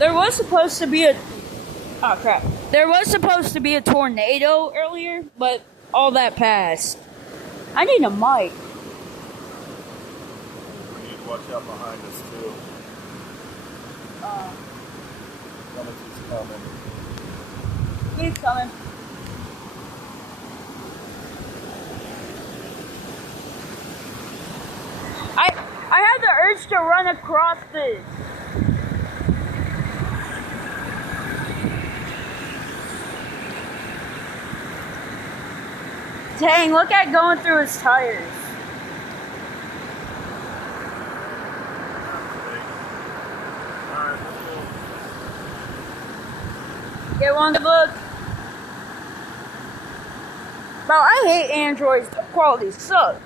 There was supposed to be a... Oh, crap. There was supposed to be a tornado earlier, but all that passed. I need a mic. We need to watch out behind us, too. Somebody's coming. He's coming. I had the urge to run across this. Dang, look at going through his tires. Get one to look. Bro, I hate Androids. The quality sucks.